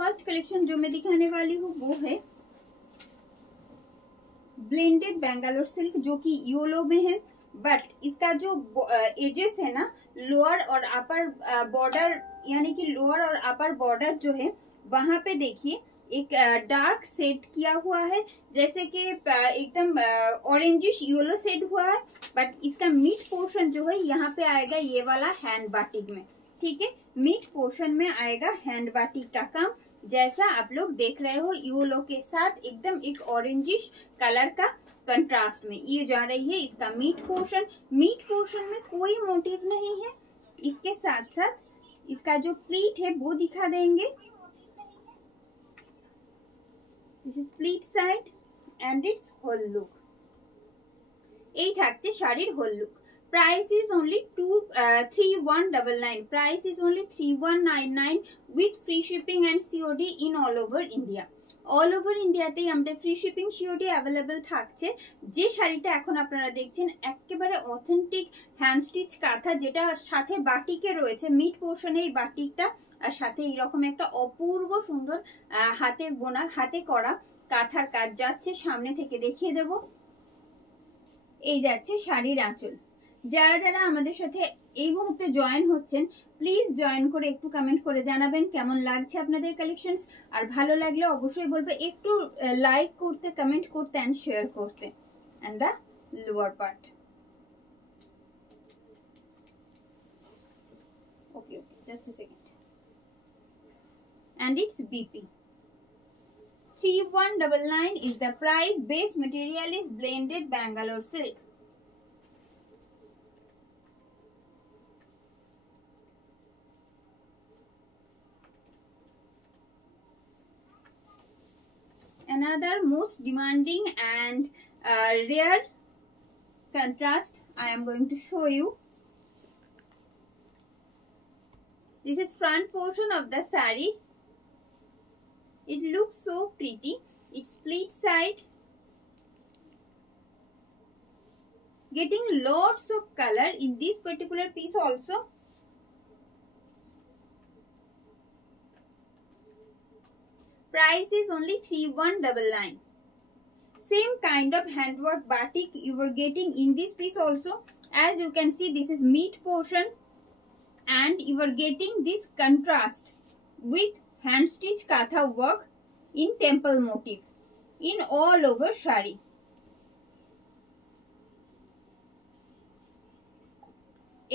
First collection जो मैं दिखाने वाली हूँ वो है ब्लेंडेड बैंगलोर सिल्क, जो कि योलो में है, बट इसका जो एजेस है ना, लोअर और अपर बॉर्डर, यानी कि लोअर और अपर बॉर्डर जो है वहां पे देखिए एक डार्क शेड किया हुआ है, जैसे कि एकदम ऑरेंजिश येलो शेड हुआ है, बट इसका मिड पोर्शन जो है यहाँ पे आएगा ये वाला हैंड बाटिक में। ठीक है, मिड पोर्शन में आएगा हैंड बाटिक का काम, जैसा आप लोग देख रहे हो येलो के साथ एकदम एक ऑरेंजिश कलर का कंट्रास्ट में ये जा रही है इसका मिड पोर्शन। मिड पोर्शन में कोई मोटिव नहीं है। इसके साथ साथ इसका जो प्लीट है वो दिखा देंगे। This is pleat side and its whole look. এই থাকছে শাড়ির whole look. Price is only 3199। Price is only 3199 with free shipping and COD in all over India. All over ইন্ডিয়াতেই আমাদের ফ্রি শিপিং সিওডি অ্যাভেলেবেল থাকছে। যে শাড়িটা এখন আপনারা দেখছেন একেবারে অথেন্টিক হ্যান্ড স্টিচ কাঁথা, যেটা সাথে বাটিকে রয়েছে, মিড পোর্শনে এই বাটিকটা আর সাথে এইরকম একটা অপূর্ব সুন্দর হাতে বোনা হাতে করা কাঁথার কাজ যাচ্ছে। সামনে থেকে দেখিয়ে দেব। এই যাচ্ছে শাড়ির আঁচল। যারা যারা আমাদের সাথে এই মুহূর্তে জয়েন হচ্ছেন প্লিজ জয়েন করে একটু কমেন্ট করে জানাবেন কেমন লাগছে আপনাদের কালেকশনস, আর ভালো লাগলে অবশ্যই বলবে একটু লাইক করতে, কমেন্ট করতে এন্ড শেয়ার করতে। And the lower part, okay just a second, and it's BP. 3199 is the price. Base material is blended Bangalore silk. Another most demanding and rare contrast I am going to show you. This is front portion of the saree. It looks so pretty. It's split side, getting lots of color in this particular piece also. Price is only 3199. Same kind of handwork batik you are getting in this piece also. As you can see, this is mid portion and you are getting this contrast with hand stitch katha work in temple motif in all over shari.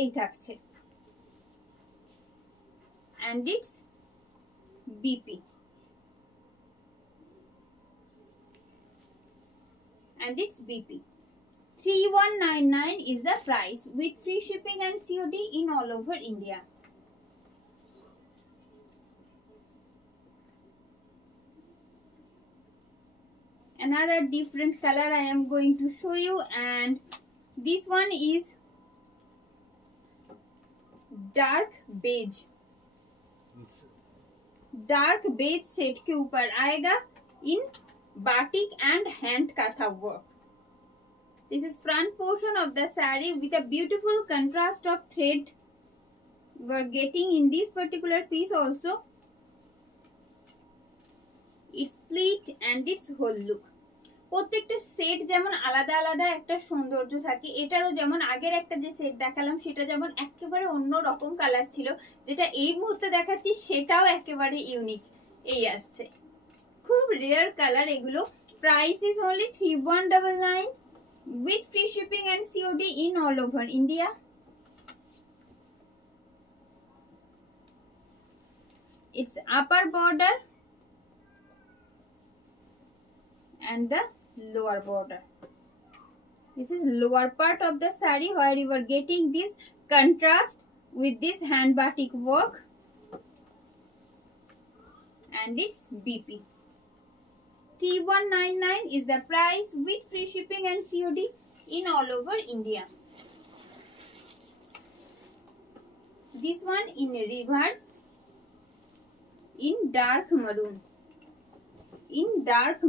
এই থাকছে and it's BP and it's BP. 3199 is the price with free shipping and COD in all over India. Another different color I am going to show you, and this one is dark beige. Dark beige shade के ऊपर आएगा in batik and hand katha work. This is front portion of the saree with a beautiful contrast of thread you are getting in this particular piece also. It's split and its whole look. প্রত্যেকটা set যেমন আলাদা আলাদা একটা সৌন্দর্য থাকে, এটারও যেমন আগের একটা যে সেট দেখালাম সেটা যেমন একেবারে অন্য রকম কালার ছিল, যেটা এই মুহূর্তে দেখাচ্ছি সেটাও একেবারে ইউনিক এই আসছে। খুব রেয়ার কালার এগুলো। Price is only 3199 with free shipping and COD in all over India. It's upper border and the lower border. This is lower part of the saree where you are getting this contrast with this hand batik work, and it's BP. 3199 is the price with free shipping and COD in all over India. This one in reverse in dark maroon. In dark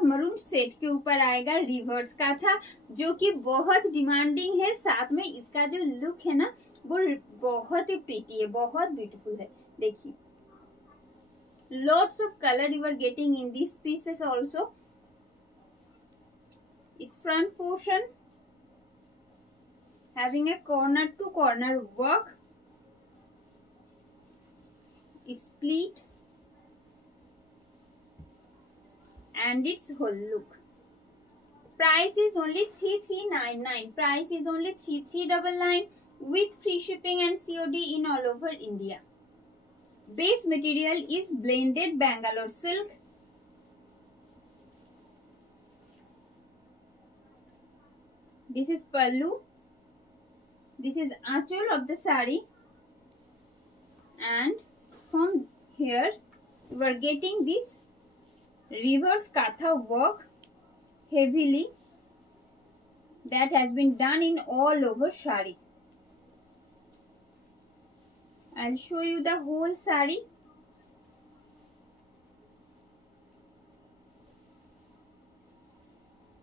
maroon set के ऊपर आएगा reverse काथा, जो कि बहुत demanding है। साथ में इसका जो लुक है ना वो बहुत ही प्रीटी है, बहुत ब्यूटीफुल है। देखिए Lots of color you are getting in these pieces also. Its front portion having a corner to corner work. Its pleat and its whole look. Price is only 3399. Price is only 3399 with free shipping and COD in all over India. Base material is blended Bangalore silk. This is pallu. This is achol of the sari. And from here you are getting this reverse katha work heavily that has been done in all over sari. I'll show you the whole sari.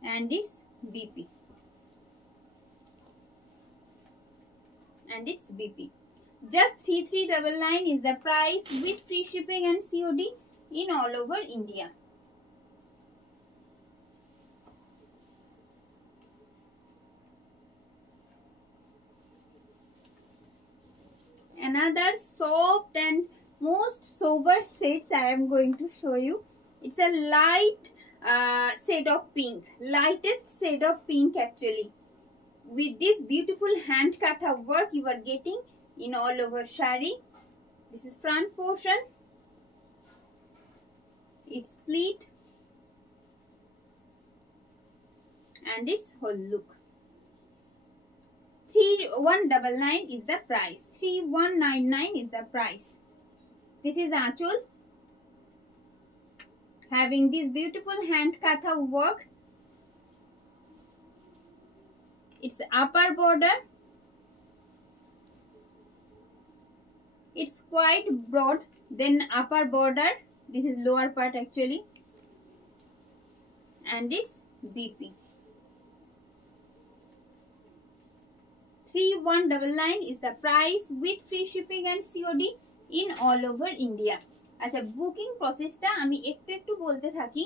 And it's BP. And it's BP. Just 3399 is the price with free shipping and COD in all over India. Another soft and most sober sets I am going to show you. It's a light shade of pink, lightest shade of pink actually. With this beautiful hand katha work you are getting in all over sari. This is front portion. Its pleat and its whole look. 3199 is the price. 3199 is the price. This is achol having this beautiful hand katha work. It's upper border. It's quite broad than upper border. This is lower part actually. And it's BP. 3199 is the price with free shipping and COD in all over India. আচ্ছা booking প্রসেসটা আমি একটু বলতে থাকি।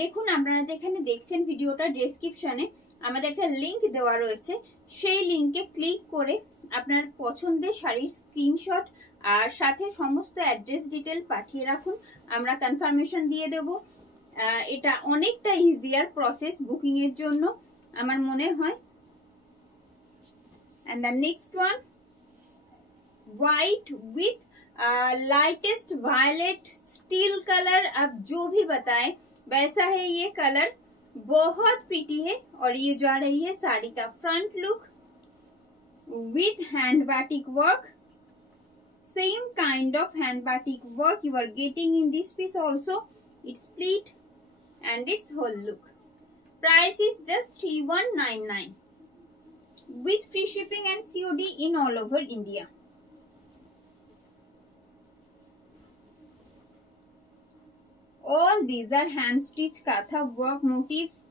দেখুন আপনারা যেখানে দেখছেন ভিডিওটা ডেসক্রিপশনে আমাদের একটা লিংক দেওয়া রয়েছে, সেই লিংকে ক্লিক করে আপনার পছন্দের শাড়ির স্ক্রিনশট আর সাথে সমস্ত অ্যাড্রেস ডিটেল পাঠিয়ে রাখুন, আমরা কনফার্মেশন দিয়ে দেব। এটা অনেকটা ইজিয়ার প্রসেস বুকিং এর জন্য আমার মনে হয়। And the next one, white with lightest violet steel color. अब जो भी बताएं वैसा है ये कलर, बहुत प्रीटी है। और ये जा रही है साड़ी का front look with hand batik work. Same kind of hand batik work you are getting in this piece also. Its pleat and its whole look. Price is just 3199 with free shipping and COD in all over India. All these are hand stitch katha work motifs.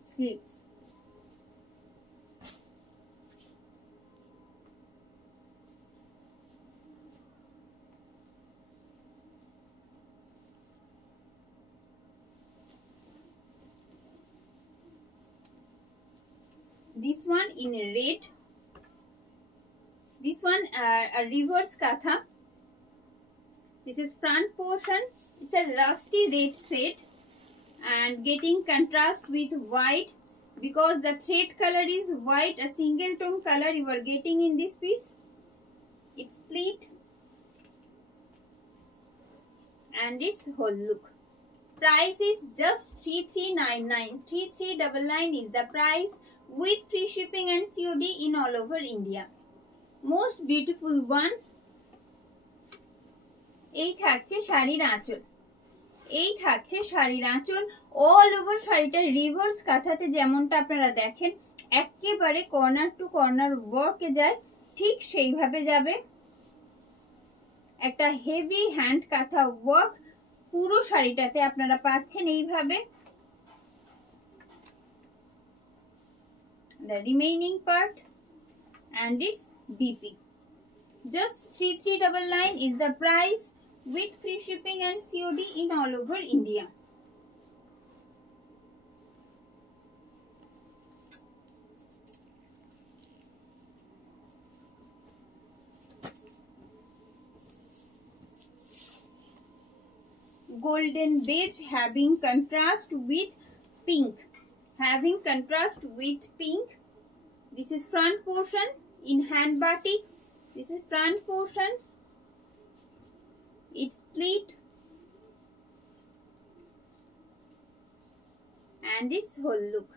Sleeves. This one in red. This one a reverse katha. This is front portion. It's a rusty red set and getting contrast with white because the thread color is white. A single tone color you are getting in this piece. It's pleat and its whole look. Price is just 3399. 3399 is the price with free shipping and COD in all over India. Most beautiful one. এই থাকছে শাড়ির আঁচল, এই থাকছে শাড়ির আঁচল। All over শাড়িটা reverse কাঁথাতে যেমনটা আপনারা দেখেন একেবারে কর্নার টু কর্নার ওয়ার্কে যায়, ঠিক সেইভাবে যাবে। একটা হেভি হ্যান্ড কাঁথা ওয়ার্ক পুরো শাড়িটাতে আপনারা পাচ্ছেন এইভাবে। The remaining part and its BP. Just 3399 is the price with free shipping and COD in all over India. Golden beige having contrast with pink. Having contrast with pink. This is front portion in hand batik. This is front portion. It's split and its whole look.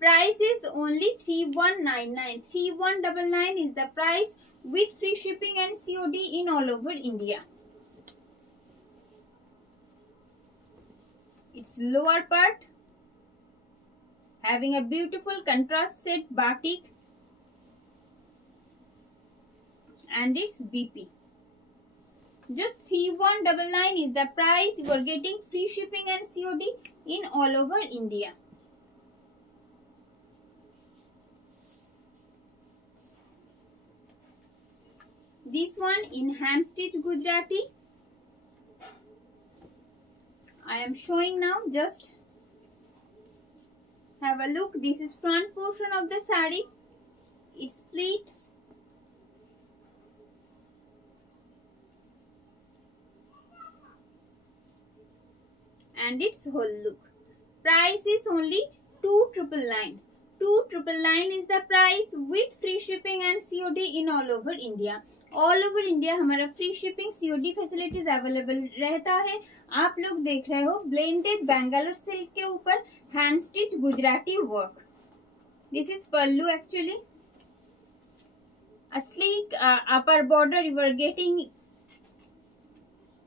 Price is only 3199. 3199 is the price with free shipping and COD in all over India. Its lower part having a beautiful contrast set batik and its BP. Just 3199 is the price. You are getting free shipping and COD in all over India. This one in hand stitch Gujarati. I am showing now. Just have a look. This is front portion of the sari. It's split. And its whole look. Price is only 2999. 2999 is the price with free shipping and COD in all over India. All over India हमारा free shipping COD facilities available रहता है. आप लोग देख रहे हो blended Bangalore silk के ऊपर hand stitch Gujarati work. This is pallu actually. A sleek upper border you are getting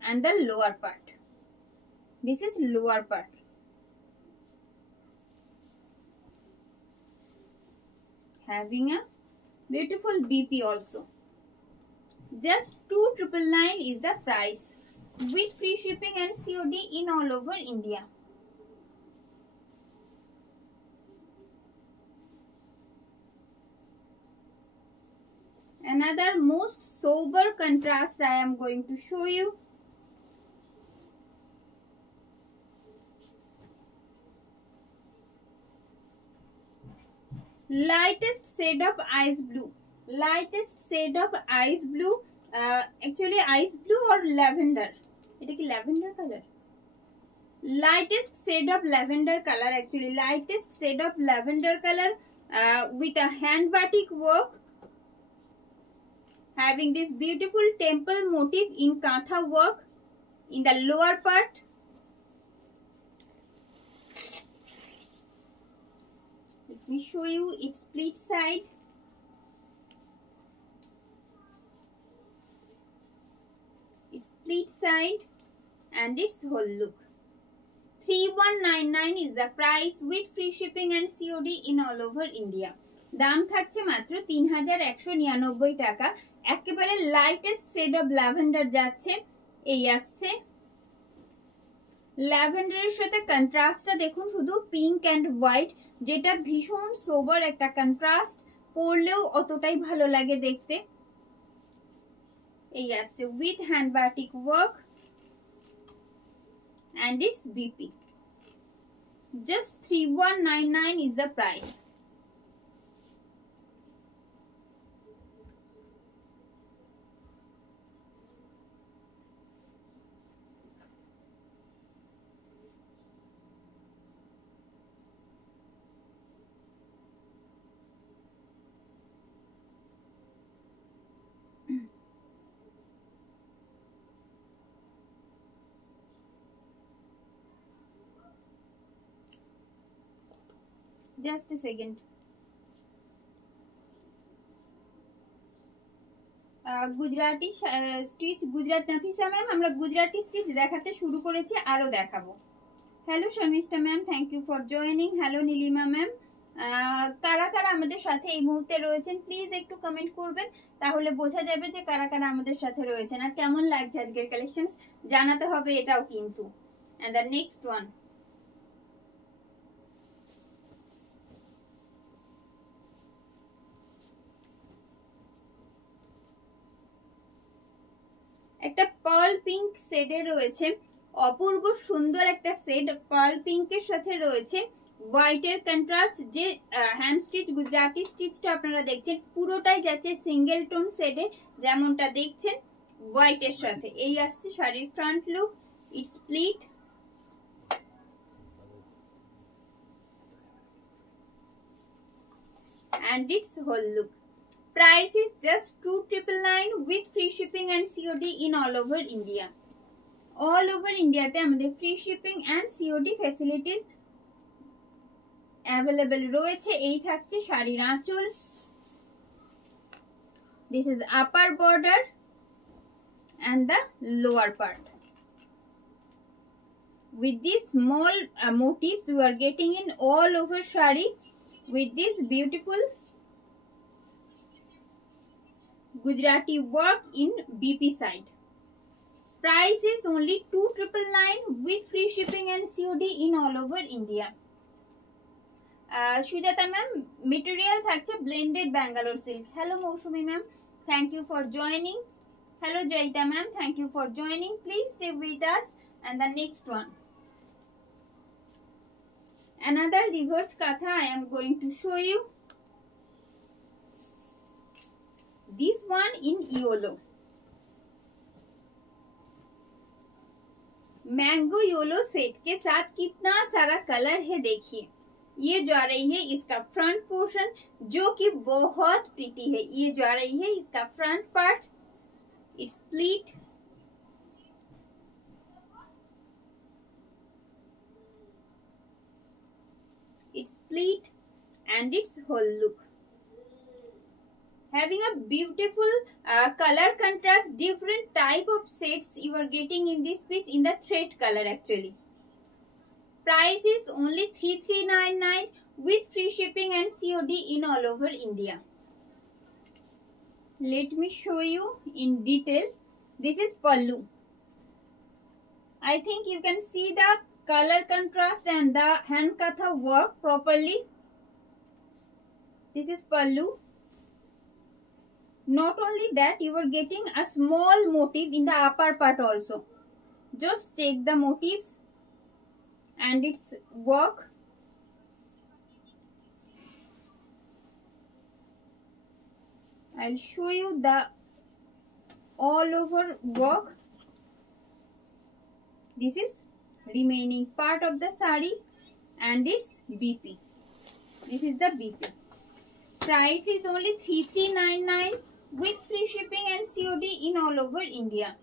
and the lower part. This is lower part. Having a beautiful BP also. Just 2999 is the price with free shipping and COD in all over India. Another most sober contrast I am going to show you. Lightest shade of ice blue. Lightest shade of ice blue. Actually ice blue or lavender. এটা কি lavender color? Lightest shade of lavender color actually. Lightest shade of lavender color with a hand batik work. Having this beautiful temple motif in kantha work in the lower part. Let me show you its split side. Its split side and its whole look. 3199 is the price with free shipping and COD in all over India. দাম থাকছে মাত্র 3199 টাকা. একেবারে lightest shade of lavender যাচ্ছে. এই আসছে ল্যাভেন্ডারের সাথে কন্ট্রাস্টটা দেখুন শুধু পিঙ্ক এন্ড হোয়াইট, যেটা ভীষণ সোবার একটা কন্ট্রাস্ট, পরলেও অতটাই ভালো লাগে দেখতে. এই আসছে with hand batik work and its BP. Just 3199 is the price. Just a second. Gujarati stitch Gujarat Nafisa ma'am, আমরা গুজরাটি স্টিচ দেখাতে শুরু করেছি, আরো দেখাবো. Hello Sharmishtha ma'am, thank you for joining. Hello Nilima ma'am, কারা কারা আমাদের সাথে এই মুহূর্তে রয়েছেন প্লিজ একটু কমেন্ট করবেন, তাহলে বোঝা যাবে যে কারা কারা আমাদের সাথে রয়েছেন আর কেমন লাগছে আজকের কালেকশনস, জানাতে হবে এটাও কিন্তু. এন্ড দ্য নেক্সট ওয়ান, একটা পার্ল পিঙ্ক শেডে রয়েছে, অপূর্ব সুন্দর একটা শেড। পার্ল পিঙ্কের সাথে রয়েছে হোয়াইটের কন্ট্রাস্ট। যে হ্যান্ড স্টিচ গুজরাটি স্টিচটা আপনারা দেখছেন পুরোটাই যাচ্ছে সিঙ্গেল টোন শেডে, যেমনটা দেখছেন হোয়াইটের সাথে। এই আসছে শাড়ির front look. It's pleat and its whole look. Price is just 2,999 with free shipping and COD in all over India. All over India te amader free shipping and COD facilities available royeche. Ei thakche sharir aanchol. This is upper border and the lower part. With these small motifs you are getting in all over shari with this beautiful Gujarati work in BP side. Price is only 2,999 with free shipping and COD in all over India. Sujata ma'am, material থাকছে blended Bangalore silk. Hello Moshumi ma'am, thank you for joining. Hello Jaita ma'am, thank you for joining. Please stay with us. And the next one, another reverse katha I am going to show you. This one in yellow, mango yellow set के साथ कितना सारा colour है देखिए। ये जा रही है इसका फ्रंट पोर्शन जो कि बहुत प्रीटी है। ये जा रही है इसका front part. It's pleat and its whole look. Having a beautiful color contrast, different type of shades you are getting in this piece in the thread color actually. Price is only 3,399 with free shipping and COD in all over India. Let me show you in detail. This is pallu. I think you can see the color contrast and the hand katha work properly. This is pallu. Not only that, you are getting a small motif in the upper part also. Just check the motifs and its work. I'll show you the all over work. This is remaining part of the sari and its BP. This is the BP. Price is only 3,399 with free shipping and COD in all over India.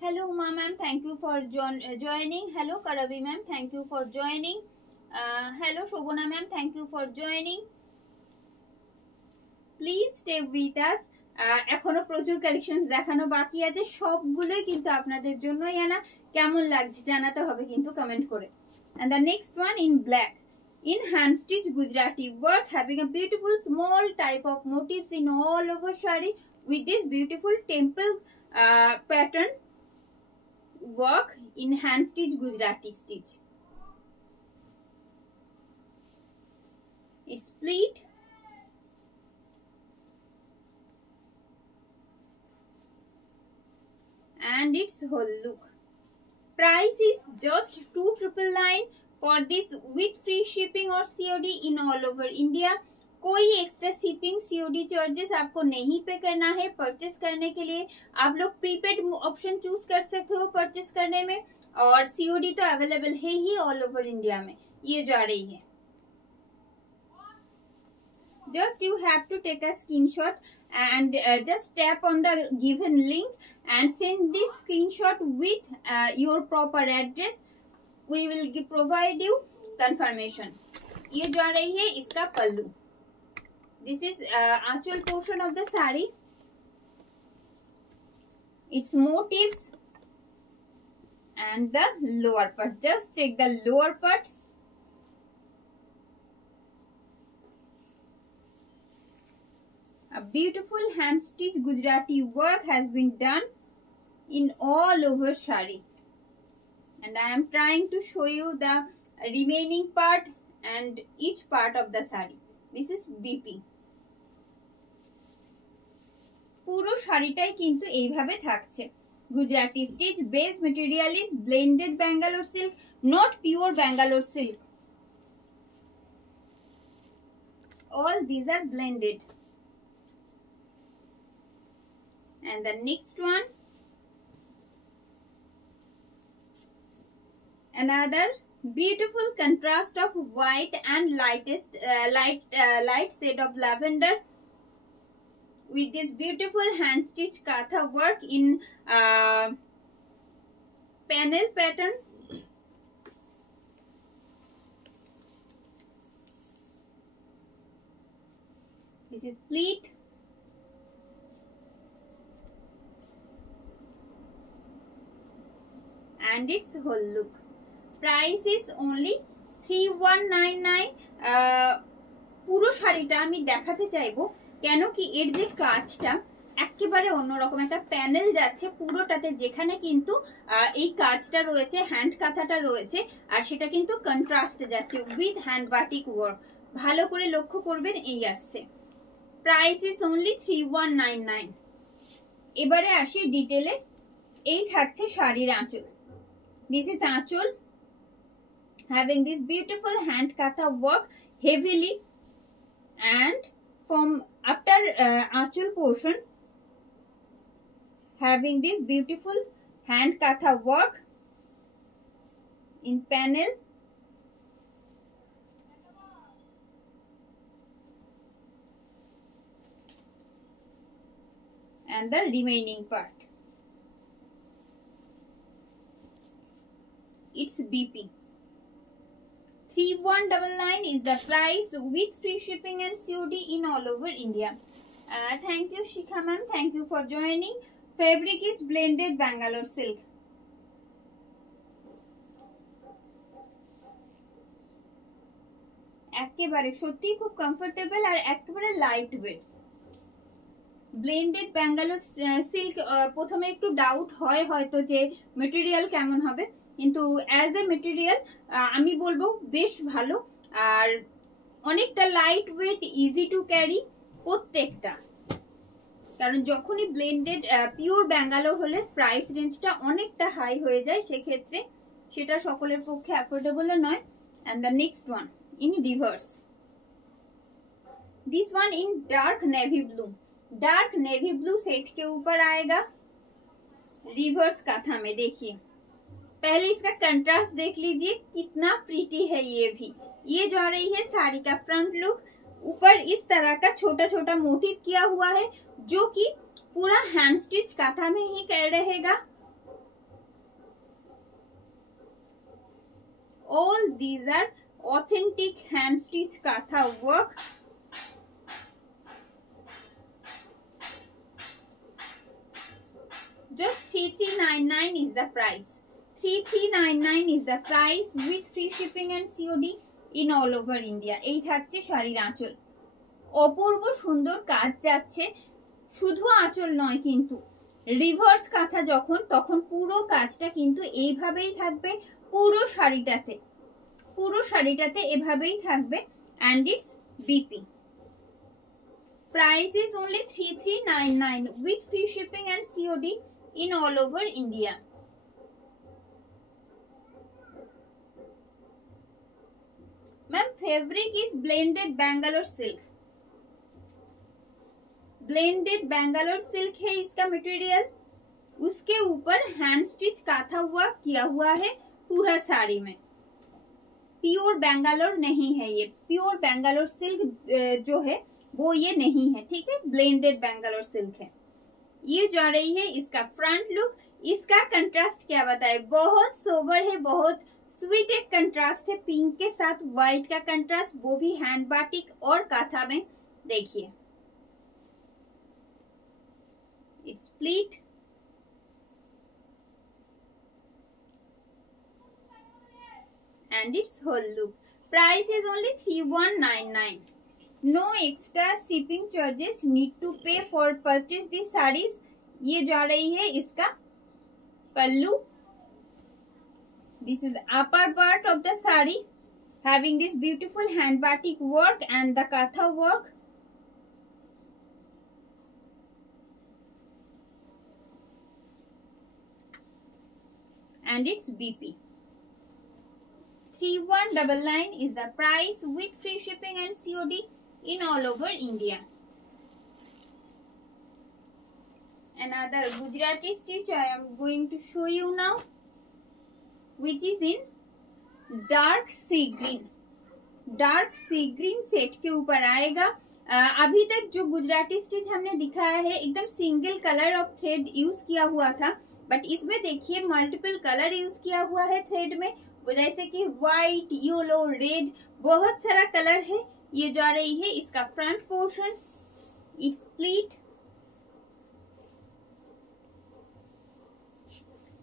Hello Uma ma'am, thank you for joining. Hello Karabi ma'am, thank you for joining. Hello Shobana ma'am, thank you for joining. Please stay with us. এখনো প্রচুর collections দেখানো বাকি আছে, সবগুলোই কিন্তু আপনাদের জন্যই আনা। কেমন লাগছে জানাতে হবে কিন্তু কমেন্ট করে। And the next one in black, in hand stitch Gujarati work, having a beautiful small type of motifs in all over shari with this beautiful temple pattern work in hand stitch Gujarati stitch. It's pleat and its whole look. Price is just 2,999 for this with free shipping or COD in all over India. कोई extra shipping COD charges आपको नहीं pay करना है। Purchase करने के लिए आप लोग प्रीपेड ऑप्शन चूज कर सकते हो परचेस करने में, और COD तो अवेलेबल है ही ऑल ओवर इंडिया में। ये जा रही है। Just you have to take a screenshot and just tap on the given link and send this screenshot with your proper address. We will provide you confirmation. ये जा रही है इसका पल्लू। This is Aanchal portion of the sari. Its motifs and the lower part. Just check the lower part. A beautiful hand stitch Gujarati work has been done in all over shari, and I am trying to show you the remaining part and each part of the sari. This is BP. পুরো শাড়িটাই কিন্তু এইভাবে থাকছে। Gujarati stitch, base material is blended Bangalore silk, not pure Bangalore silk. All these are blended. And the next one, another beautiful contrast of white and light shade of lavender with this beautiful hand stitch katha work in panel pattern. This is pleat. And its whole look. Price is only 3199. পুরো শাড়িটা আমি দেখাতে চাইবো কেন কি এর যে কাজটা একেবারে অন্যরকম একটা প্যানেল যাচ্ছে পুরোটাতে, যেখানে কিন্তু এই কাজটা রয়েছে, হ্যান্ড কাঁথাটা রয়েছে, আর সেটা কিন্তু কন্ট্রাস্ট যাচ্ছে উইথ হ্যান্ড বাটিক ওয়ার্ক। ভালো করে লক্ষ্য করবেন, এই আসছে। Price is only 3199। এবারে আসি ডিটেলে। এই থাকছে শাড়ির আঁচল। দিস ইজ আঁচল, having this beautiful hand katha work heavily, and from after achal portion having this beautiful hand katha work in panel, and the remaining part it's BP. 3199 is the price with free shipping and COD in all over India. Thank you Shikha ma'am, thank you for joining. Fabric is blended Bangalore silk. একেবারে সত্যি খুব comfortable আর একেবারে light weight. Blended Bangalore silk প্রথমে একটু doubt হয় হয়তো যে material কেমন হবে, কিন্তু অ্যাজ এ মেটেরিয়াল আমি বলবো বেশ ভালো, আর অনেকটা light weight, easy to carry প্রত্যেকটা। কারণ যখনই ব্লেন্ডেড পিওর ব্যাঙ্গালোর হলে প্রাইস রেঞ্জটা অনেকটা হাই হয়ে যায়, সেক্ষেত্রে সেটা সকলের পক্ষে অ্যাফোর্ডেবল নয়। And the next one in reverse, this one in dark navy blue, dark navy blue set के ऊपर आएगा रिवर्स काथा में। देखिए पहले इसका कंट्रास्ट देख लीजिए कितना प्रीटी है। ये जा रही है साड़ी का फ्रंट लुक, ऊपर इस तरह का छोटा छोटा मोटिव किया हुआ है जो कि पूरा हैंड स्टिच काथा में ही रहेगा। all these are authentic hand stitch katha work. Just 3399 is the price. 3399 is the price with free shipping and COD in all over India. এই থাকছে শাড়ির আঁচল। অপূর্ব সুন্দর কাজ যাচ্ছে, শুধু আঁচল নয় কিন্তু রিভার্স কাঁথা যখন, তখন পুরো কাজটা কিন্তু এইভাবেই থাকবে পুরো শাড়িটাতে, পুরো শাড়িটাতে এভাবেই থাকবে। and it's BP. Price is only 3399 with free shipping and COD in all over India. Ma'am, fabric is blended Bangalore silk. Blended Bangalore silk है इसका मटेरियल, उसके ऊपर हैंड स्टिच काथा वर्क किया हुआ है पूरा साड़ी में। प्योर बैंगलोर नहीं है ये, प्योर बैंगलोर सिल्क जो है वो ये नहीं है, ठीक है, ब्लेंडेड बैंगलोर सिल्क है। ये जा रही है इसका फ्रंट लुक। इसका कंट्रास्ट क्या बताए, बहुत सोबर है, बहुत स्वीट एक कंट्रास्ट है, पिंक के साथ व्हाइट का कंट्रास्ट, वो भी हैंड बाटिक और काथा में। देखिए it's pleat and its whole look. Price is only 3199. No extra shipping charges need to pay for purchase these sarees. ये जा रही है इसका पल्लू। This is upper part of the saree having this beautiful hand batik work and the katha work. and it's BP. 3199 is the price with free shipping and COD in all over India. Another Gujarati stitch I am going to show you now, which is in dark sea green. Dark sea green set के ऊपर आएगा। अभी तक जो Gujarati stitch हमने दिखाया है एकदम single colour of thread use किया हुआ था, बट इसमें देखिए मल्टीपल कलर यूज किया हुआ है थ्रेड में, जैसे कि व्हाइट, येलो, रेड, बहुत सारा कलर है। ये जा रही है इसका front portion, it's split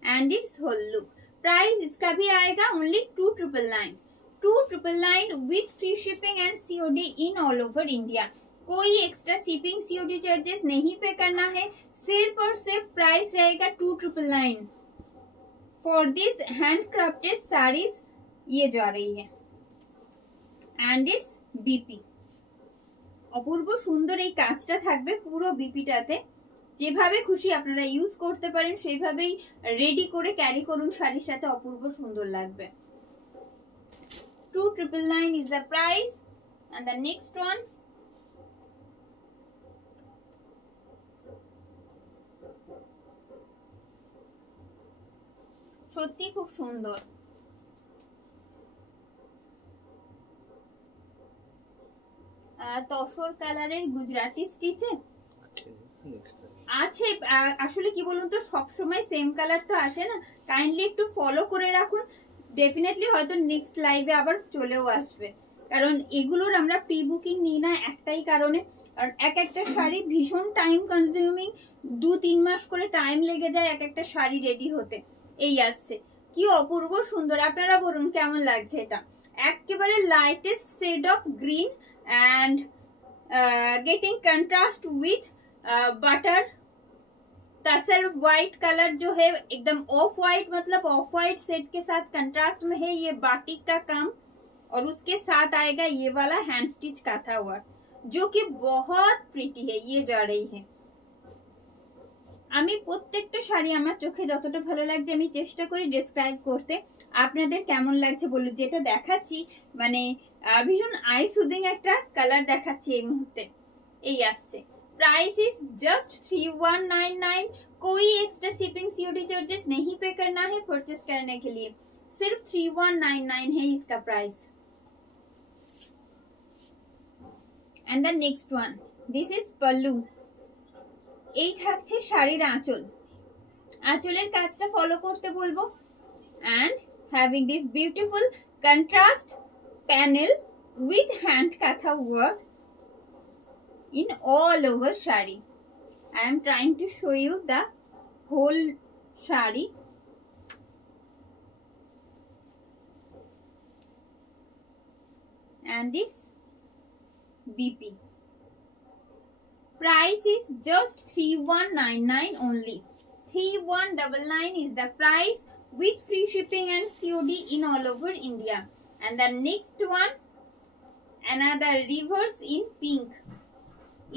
and it's whole look. Price इसका भी आएगा only 2999, 2999 with free shipping and COD in all over India. कोई एक्स्ट्रा शिपिंग COD चार्जेस नहीं पे करना है, सिर्फ और सिर्फ प्राइस रहेगा 2999 फॉर दिस हैंडक्राफ्टेड साड़ीज। ये जा रही है एंड इट्स बीपी। অপূর্ব সুন্দর এই কাজটা থাকবে পুরো বিপিটাতে। যেভাবে খুশি আপনারা ইউজ করতে পারেন সেইভাবেই রেডি করে ক্যারি করুন শাড়ির সাথে, অপূর্ব সুন্দর লাগবে। 2999 is the price and the next one সত্যি খুব সুন্দর। তসর কালারের গুজরাটি স্টিচে আছে। আসলে কি বলুন তো, সব সময় সেম কালার তো আসে না, কাইন্ডলি একটু ফলো করে রাখুন, ডেফিনেটলি হয়তো নেক্সট লাইভে আবার চলেও আসবে। কারণ এগুলোর আমরা প্রি বুকিং নিই না একটাই কারণে, আর এক একটা শাড়ি ভীষণ টাইম কনজিউমিং, 2-3 মাস করে টাইম লেগে যায় এক একটা শাড়ি রেডি হতে। এই আসছে, কি অপূর্ব সুন্দর, আপনারা বলুন কেমন লাগছে এটা। একেবারে lightest shade of green and getting contrast with butter tussar white colour जो है एकदम ऑफ व्हाइट, मतलब ऑफ व्हाइट सेट के साथ कंट्रास्ट में है ये बाटिक का काम, और उसके साथ आएगा ये वाला हैंड स्टिच काथा वर्क जो कि बहुत प्रिटी है। ये जा रही है। আমি প্রত্যেকটা শাড়ি আমার চোখে যতটা ভালো লাগছে আমি চেষ্টা করি ডেসক্রাইব করতে, আপনাদের কেমন লাগছে বলুন। যেটা দেখাচ্ছি মানে ভীষণ আই সুদিং একটা কালার দেখাচ্ছি এই মুহূর্তে। এই আসছে, प्राइस इज जस्ट 3199, कोई एक्स्ट्रा शिपिंग COD चार्जेस नहीं पे करना है परचेस करने के लिए, सिर्फ 3199 है इसका price. And the next one, this is pallu. এই থাকছে শাড়ির আঁচল, আঁচলের কাজটা ফলো করতে বলবো। And having this beautiful contrast panel with hand kantha work in all over shari. I am trying to show you the whole shari. And it's BP. Price is just 3199 only. 3199 is the price with free shipping and COD in all over India. And the next one, another reverse in pink.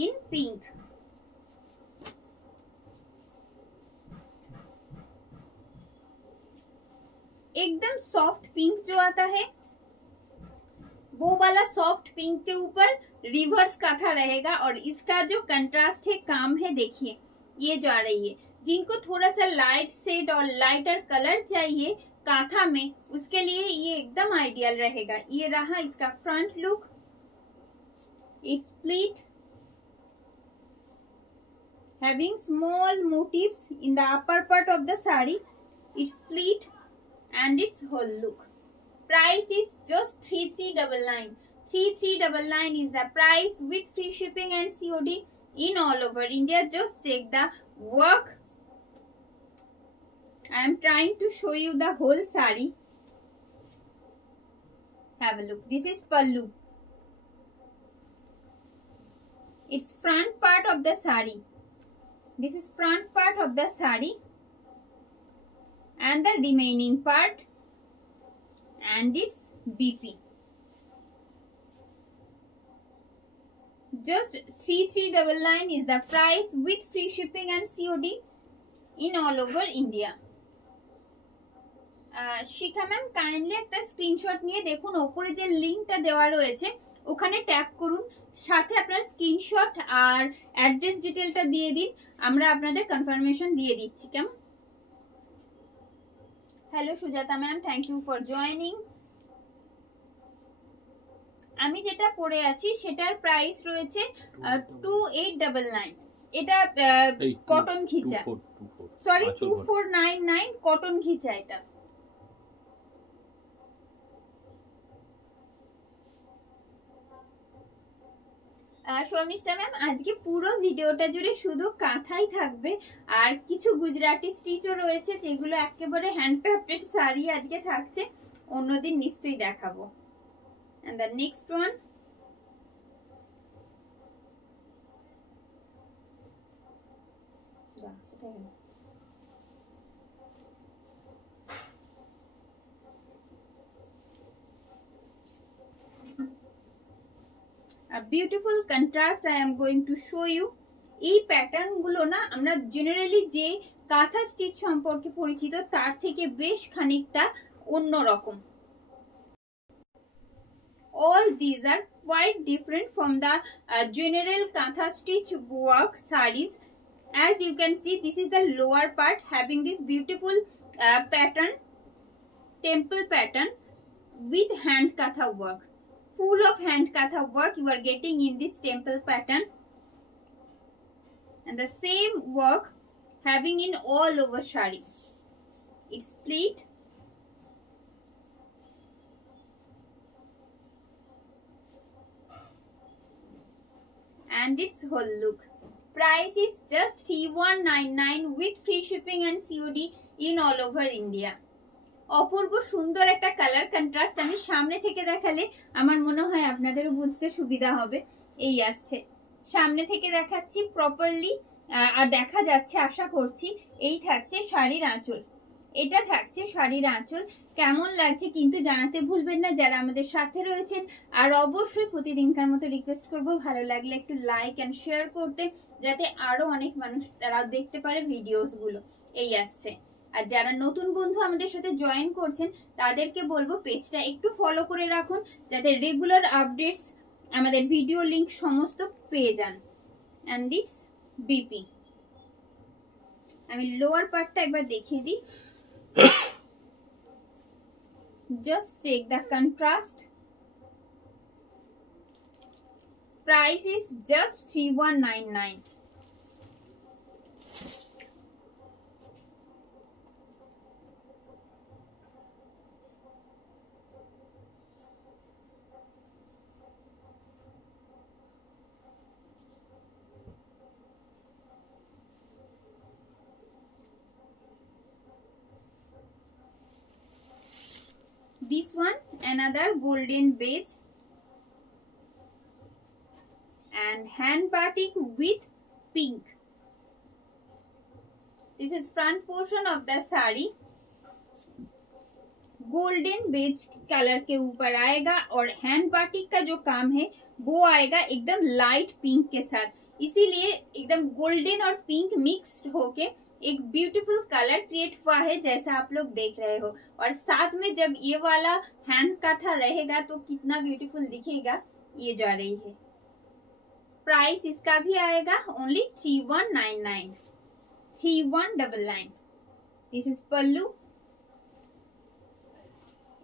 In pink, एकदम soft pink जो आता है वो वाला soft pink के ऊपर reverse काथा रहेगा, और इसका जो कंट्रास्ट है काम है देखिए ये जा रही है। जिनको थोड़ा सा लाइट शेड और लाइटर कलर चाहिए काथा में, उसके लिए ये एकदम आइडियल रहेगा। ये रहा इसका front look, it's split having small motifs in the upper part of the sari, its pleat and its whole look. Price is just 3399. 3399 is the price with free shipping and COD in all over India. Just check the work. I am trying to show you the whole sari. Have a look. This is pallu. It's front part of the sari. This is front part of the sari and the remaining part, and it's BP. Just 3399 is the price with free shipping and COD in all over India. Shikha ma'am kindly একটা screenshot নিয়ে দেখুন, ওপরে যে লিংকটা দেওয়া রয়েছে ওখানে tap করুন, সাথে আপনার স্ক্রিনশট আর অ্যাড্রেস ডিটেলটা দিয়ে দিন, আমরা আপনাদের কনফার্মেশন দিয়ে দিচ্ছি। কেমন? Hello Sujata ma'am, thank you for joining. আমি যেটা পরে আছি সেটার প্রাইস রয়েছে 2899। এটা কটন খিচা, সরি 2499 কটন খিচা। এটা শর্মিষ্ঠা ম্যাম আজকে পুরো ভিডিওটা জুড়ে শুধু কাঁথাই থাকবে, আর কিছু গুজরাটি স্টিচও রয়েছে যেগুলো একেবারে হ্যান্ডক্রাফটেড শাড়ি আজকে থাকছে, অন্যদিন নিশ্চয়ই দেখাবো। And the next one, a beautiful contrast I am going to show you. এই প্যাটার্ন গুলো না আমরা জেনারেলি যে কাঁথা স্টিচ সম্পর্কে পরিচিত তার থেকে বেশ খানিকটা অন্যরকম। All these are quite different from the general kantha stitch work sarees. As you can see, this is the lower part having this beautiful pattern, temple pattern with hand katha work. Full of hand katha work you are getting in this temple pattern, and the same work having in all over saree. It's split. And its whole look. Price is just 3199 with free shipping and COD in all over India. অপূর্ব সুন্দর একটা colour contrast, আমি সামনে থেকে দেখালে আমার মনে হয় আপনাদেরও বুঝতে সুবিধা হবে। এই আসছে, সামনে থেকে দেখাচ্ছি প্রপারলি, আর দেখা যাচ্ছে আশা করছি। এই থাকছে শাড়ির আঁচল, এটা থাকছে শাড়ির আঁচল। কেমন লাগছে কিন্তু জানাতে ভুলবেন না যারা আমাদের সাথে রয়েছেন। আর অবশ্যই প্রতিদিনকার মতো রিকোয়েস্ট করব ভালো লাগলে একটু লাইক এন্ড শেয়ার করতে, যাতে আরো অনেক মানুষ তারা দেখতে পারে ভিডিওস গুলো। এই আসছে, আর যারা নতুন বন্ধু আমাদের সাথে জয়েন করছেন তাদেরকে বলবো পেজটা একটু ফলো করে রাখুন, যাতে রেগুলার আপডেটস আমাদের ভিডিও লিংক সমস্ত পেয়ে যান। And it's BP. আমি লোয়ার পার্টটা একবার দেখিয়ে দিই। Just check the contrast. Price is just 3199. This one another golden beige and hand batik with pink. This is front portion of the saree. Golden beige colour के ऊपर आएगा और hand batik का जो काम है वो आएगा एकदम लाइट पिंक के साथ, इसीलिए एकदम गोल्डन और पिंक मिक्स्ड होके एक ब्यूटीफुल कलर क्रिएट हुआ है जैसा आप लोग देख रहे हो। और साथ में जब ये वाला हैंड काथा रहेगा तो कितना ब्यूटीफुल दिखेगा, ये जा रही है। प्राइस इसका भी आएगा only 3199, 3199। This is pallu,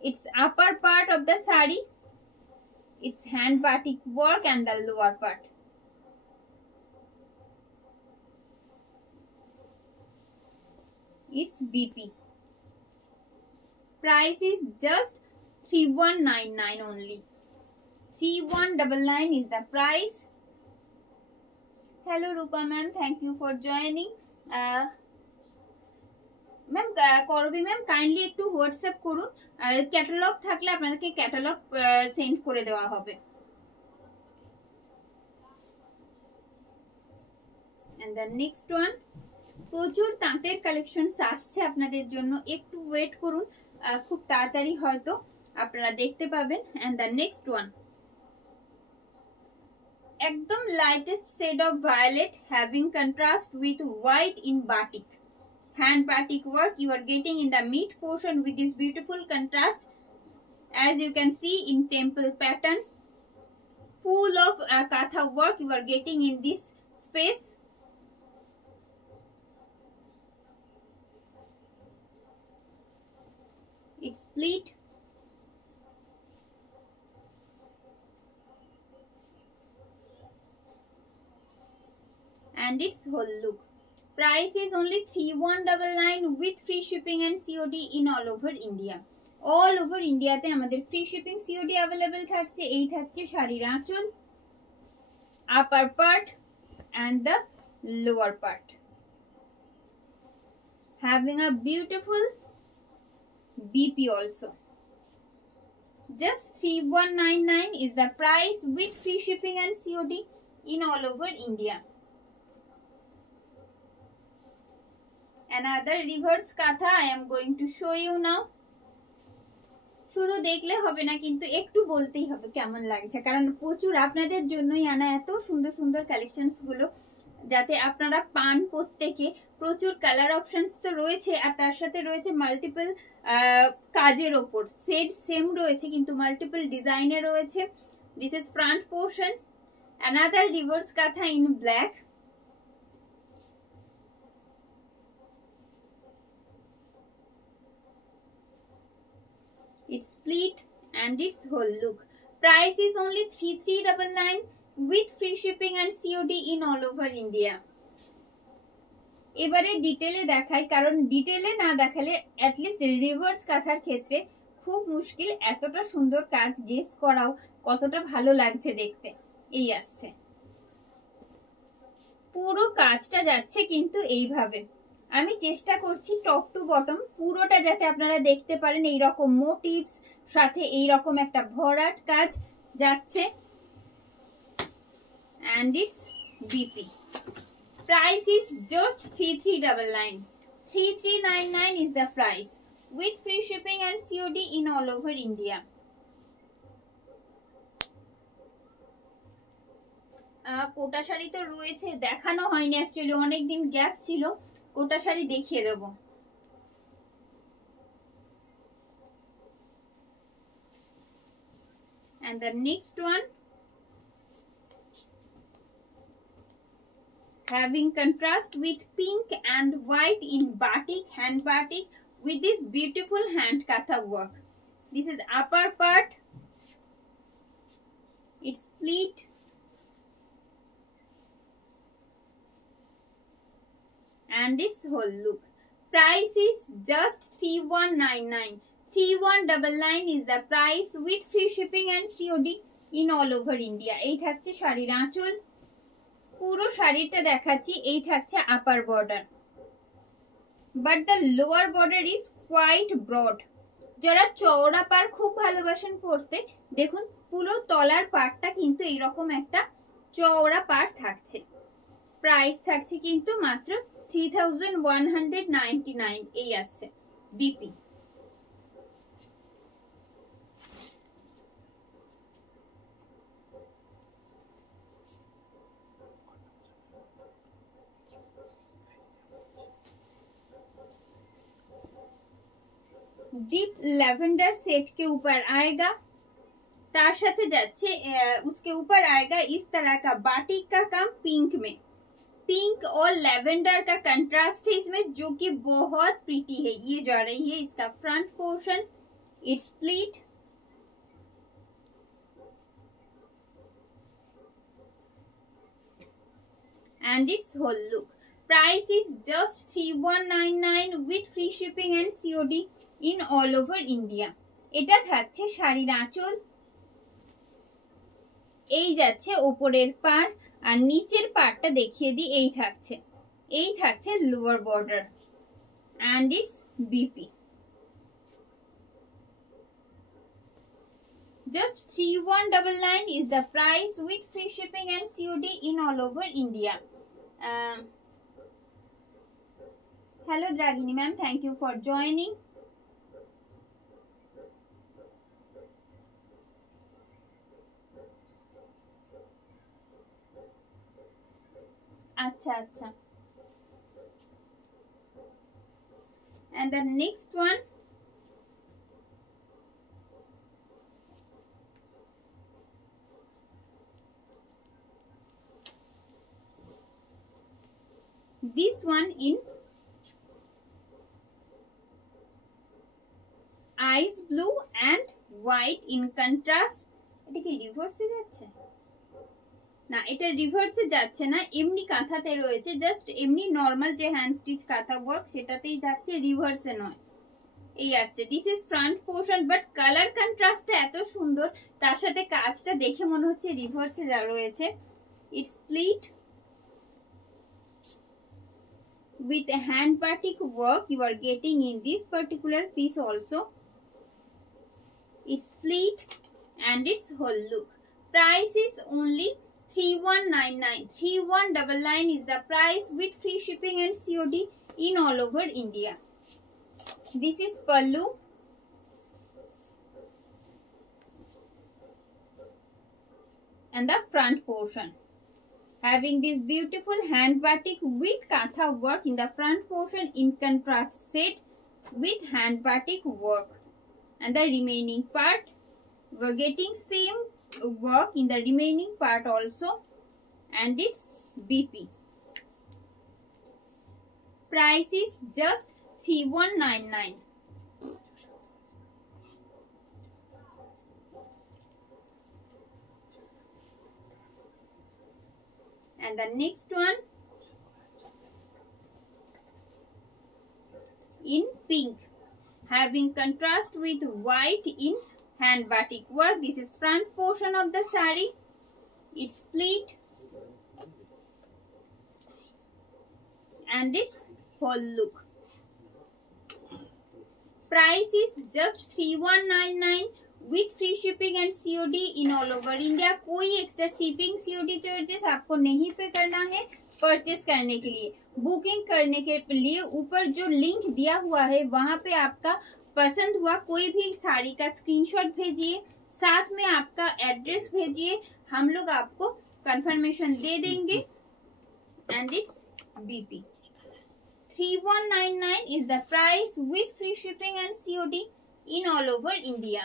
its upper part of the saree, its hand batik work and the lower part. It's BP. Price is just 3199 only. 3199 is the price. Hello Rupa ma'am, thank you for joining. Ma'am করবি ma'am kindly একটু WhatsApp করুন, catalogue থাকলে আপনাদেরকে catalogue send করে দেওয়া হবে। And the next one, প্রচুর তাঁতের কালেকশন আসছে আপনাদের জন্য, একটু ওয়েট করুন, খুব তাড়াতাড়ি হয়তো আপনারা দেখতে পাবেন। এন্ড দ্য নেক্সট ওয়ান, একদম lightest shade of violet having contrast with white in batik, hand batik work you are getting in the mid portion with this beautiful contrast, as you can see, in temple pattern. Full of katha work you are getting in this space. It's split and its whole look. Price is only 3199 with free shipping and COD in all over India. All over India te amader free shipping COD available থাকছে। এই থাকছে শাড়ির আঁচল, upper part and the lower part, having a beautiful BP also. Just 3199 is the price with free shipping and COD in all over India. Another reverse katha I am going to show you now. শুধু দেখলে হবে না, কিন্তু একটু বলতেই হবে কেমন লাগছে, কারণ প্রচুর আপনাদের জন্যই আনা এত সুন্দর সুন্দর কালেকশনস গুলো, যাতে আপনারা পান প্রত্যেকে। প্রচুর কালার অপশনস তো রয়েছে, আর তার সাথে রয়েছে মাল্টিপল কাজের ওপর। সেট সেম রয়েছে কিন্তু মাল্টিপল ডিজাইনে রয়েছে। This is front portion, another reverse kantha in black. It's split and its whole look. Price is only 3399 with free shipping and COD in all over India. এবারে ডিটেলে দেখাই, কারণ ডিটেলে না দেখালে অ্যাটলিস্ট রিভার্স কাঁথার ক্ষেত্রে খুব মুশকিল এতটা সুন্দর কাজ গেস করাও কতটা ভালো লাগছে দেখতে। এই আসছে, পুরো কাজটা যাচ্ছে কিন্তু এইভাবে। আমি চেষ্টা করছি টপ টু বটম পুরোটা যাতে আপনারা দেখতে পারেন। এই রকম মোটিভস সাথে এই রকম একটা ভরাট কাজ যাচ্ছে। and its BP. Price is just 3399. 3399 is the price with free shipping and COD in all over India. কোটা শাড়ি তো রয়েছে, দেখানো হয়নি অ্যাকচুয়ালি, অনেকদিন গ্যাপ ছিল। কোটা শাড়ি দেখিয়ে দেব। And the next one, having contrast with pink and white in batik, hand batik, with this beautiful hand katha work. This is upper part, it's split and its whole look. Price is just 3199. 3199 is the price with free shipping and COD in all over India. এই থাকছে শাড়ির আঁচল, পুরো শাড়িটা দেখাচ্ছি। এই থাকছে upper border, but the lower border is quite broad. যারা চওড়া পার খুব ভালোবাসেন পরতে, দেখুন পুরো তলার পাড়টা কিন্তু এইরকম একটা চওড়া পাড় থাকছে। প্রাইস থাকছে কিন্তু মাত্র 3199 এই আসছে বিপি। डीप लेवेंडर सेट के ऊपर आएगा, तार साथे जाच्छे उसके ऊपर आएगा इस तरह का बाटिक का काम पिंक में। पिंक और लेवेंडर का कंट्रास्ट है इसमें, जो कि बहुत प्रीटी है। ये जा रही है इसका front portion, it's split and its whole look. Price is just 3199 with free shipping and COD in all over India. এটা থাকছে শাড়ির আঁচল, এই যাচ্ছে ওপরের পাড়, আর নিচের পাড়টা দেখিয়ে দিই। এই থাকছে lower border and its BP. Just 3199 is the price with free shipping and COD in all over India. Hello Dragini ma'am, thank you for joining. আচ্ছা আচ্ছা, and the next one this one in ice blue and white in contrast. এটা কি রিভার্সে যাচ্ছে না, এটা রিভার্সে যাচ্ছে না, এমনি কাঁথাতে রয়েছে, জাস্ট এমনি নরমাল যে হ্যান্ড স্টিচ কাঁথা ওয়ার্ক সেটাতেই যাচ্ছে, রিভার্সে নয়। এই আসছে, this is front portion, but colour কন্ট্রাস্টটা এত সুন্দর, তার সাথে কাজটা দেখে মনে হচ্ছে রিভার্সে যা রয়েছে। It's split with a hand batik work you are getting in this particular piece also. It's split and its whole look. Price is only 3199. 3199 is the price with free shipping and COD in all over India. This is pallu. And the front portion, having this beautiful hand batik with katha work in the front portion in contrast set with hand batik work, and the remaining part we're getting same work in the remaining part also, and it's BP. Price is just 3199. And the next one in pink, having contrast with white in hand batik work. This is front portion of the saree. It's split and its whole look. Price is just 3199 with free shipping and COD in all over India. कोई extra shipping COD charges आपको नहीं pay करना है purchase करने के लिए। Booking करने के लिए ऊपर जो लिंक दिया हुआ है वहां पे आपका पसंद हुआ कोई भी साड़ी का स्क्रीनशॉट भेजिए, साथ में आपका एड्रेस भेजिए, हम लोग आपको कंफर्मेशन दे देंगे। And it's BP. 3199 is the price with free shipping and COD in all over India.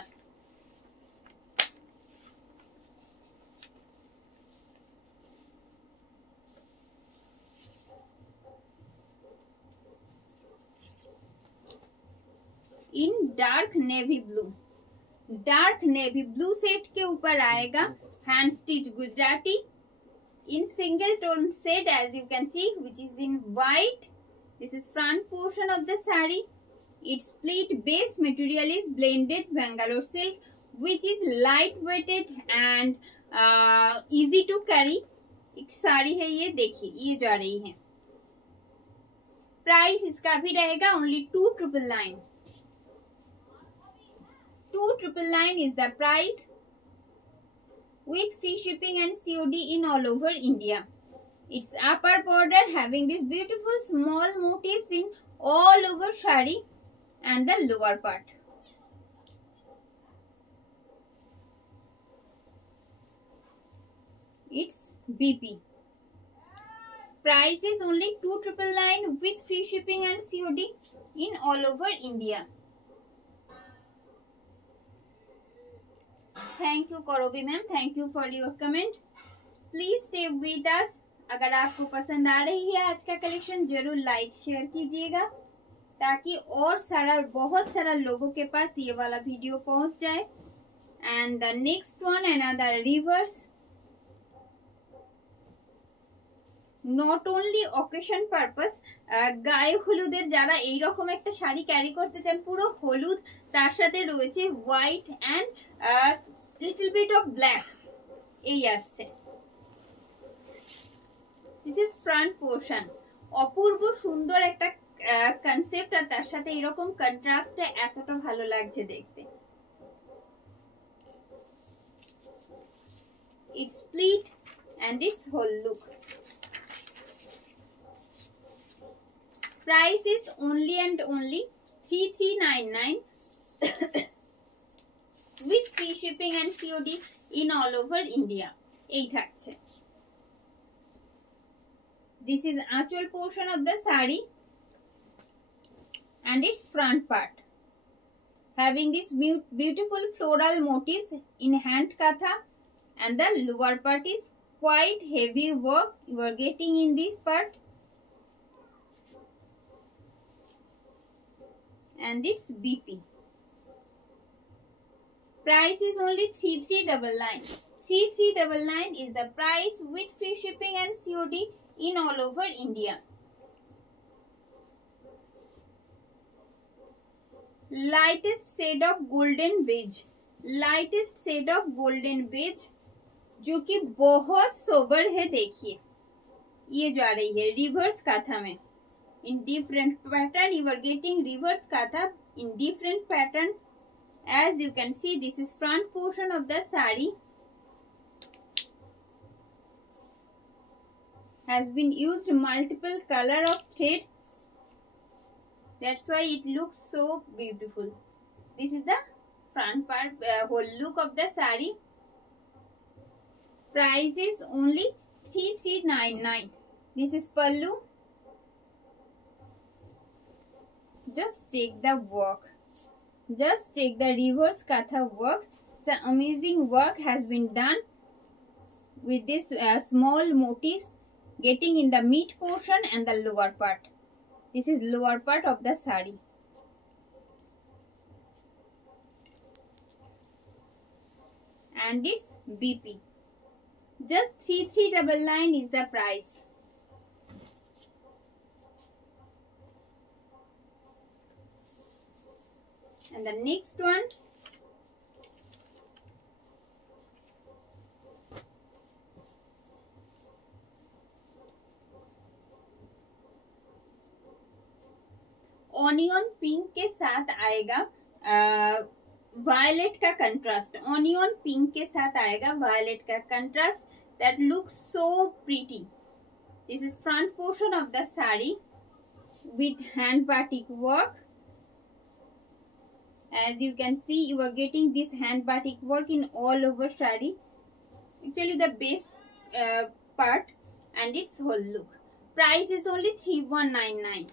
In dark navy blue, dark navy blue set के ऊपर आएगा hand stitch Gujarati in single tone set, as you can see, which is in white. This is front portion of the saree. Its split base material is blended Bangalore silk, which is light weighted and easy to carry. एक साड़ी है ये, देखिए ये जा रही है। Price इसका भी रहेगा only 2999. 2999 is the price with free shipping and COD in all over India. Its upper border having these beautiful small motifs in all over shari and the lower part. It's BP. Price is only 2999 with free shipping and COD in all over India. Thank you करोबी ma'am, thank you for your comment. Please stay with us. अगर आपको पसंद आ रही है आज का collection जरूर like share कीजिएगा ताकि और सारा बहुत सारा लोगों के पास ये वाला वीडियो पहुंच जाए। And the next one another reverse, not only occasion purpose, গায়ে হলুদের যারা এইরকম একটা শাড়ি ক্যারি করতে চান পুরো হলুদ তার সাথে রয়েছে white and little bit of black, এই আসছে। দিস ইজ ফ্রন্ট পোর্শন, অপূর্ব সুন্দর একটা কনসেপ্ট আর তার সাথে এরকম কন্ট্রাস্টে এতটা ভালো লাগছে দেখতে। It's split and it's whole look. Price is only and only 3399 with free shipping and COD in all over India. এই থাকছে। This is actual portion of the saree. and its front part, having these beautiful floral motifs in hand katha, and the lower part is quite heavy work you are getting in this part, and it's BP. Price is only 3399. 3399 is the price with free shipping and COD in all over India. Lightest shade of golden beige, lightest shade of golden beige, जो कि बहुत sober है. देखिए ये जा रही है reverse काथा में in different pattern. You are getting reverse katha in different pattern. As you can see, this is front portion of the sari. Has been used multiple color of thread. That's why it looks so beautiful. This is the front part, whole look of the sari. Price is only 3399. This is pallu. Just check the work. Just check the reverse katha work. The amazing work has been done with this small motifs getting in the mid portion and the lower part. This is lower part of the sari. And it's BP. Just 3399 is the price. And the next one, onion pink के साथ आएगा violet का contrast. Onion pink के साथ आएगा violet का contrast. That looks so pretty. This is front portion of the sari with hand batik work. As you can see, you are getting this hand batik work in all over sari. Actually the base part and its whole look. Price is only 3199.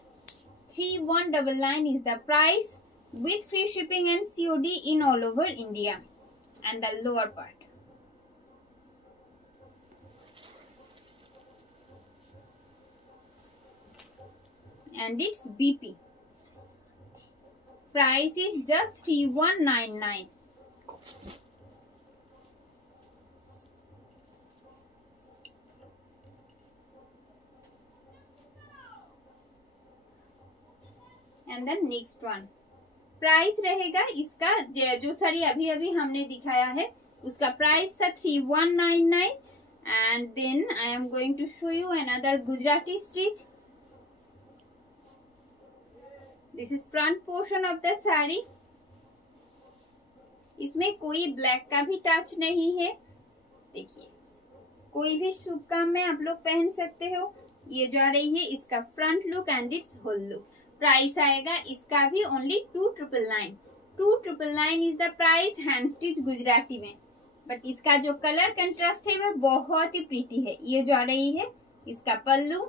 3199 is the price with free shipping and COD in all over India. And the lower part. And it's BP. Price is just 3199. And the next one. Price रहेगा इसका जो साड़ी अभी अभी हमने दिखाया है उसका price था 3199. And then I am going to show you another Gujarati stitch. This is front portion of the sari. इसमें कोई ब्लैक का भी टच नहीं है. देखिए कोई भी शुभ काम में आप लोग पहन सकते हो. ये जा रही है इसका front look and it's whole look. Price आएगा इसका भी only 2999. 2999 is the price hand stitch Gujarati में. बट इसका जो कलर कंट्रास्ट है वो बहुत ही प्रीटी है. ये जा रही है इसका पल्लू,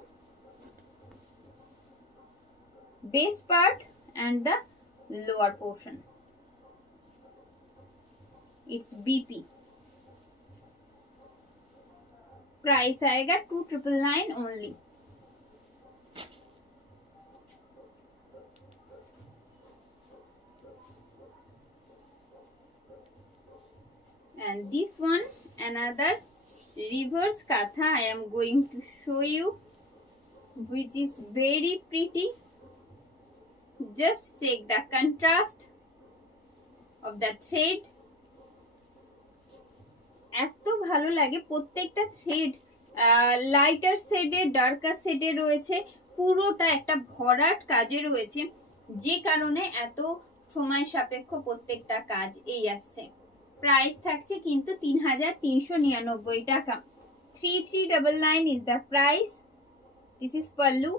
base part and the lower portion. It's BP. Price आएगा 2999 only. And this one, another reverse katha I am going to show you, which is very pretty. Just check the contrast of the thread. এত ভালো লাগে প্রত্যেকটা thread lighter শেডে darker শেডে রয়েছে. পুরোটা একটা ভরাট কাজে রয়েছে যে কারণে এত সময় সাপেক্ষ প্রত্যেকটা কাজ এই আসছে. প্রাইস থাকছে কিন্তু 3399 টাকা. 3399 is the price. This is pallu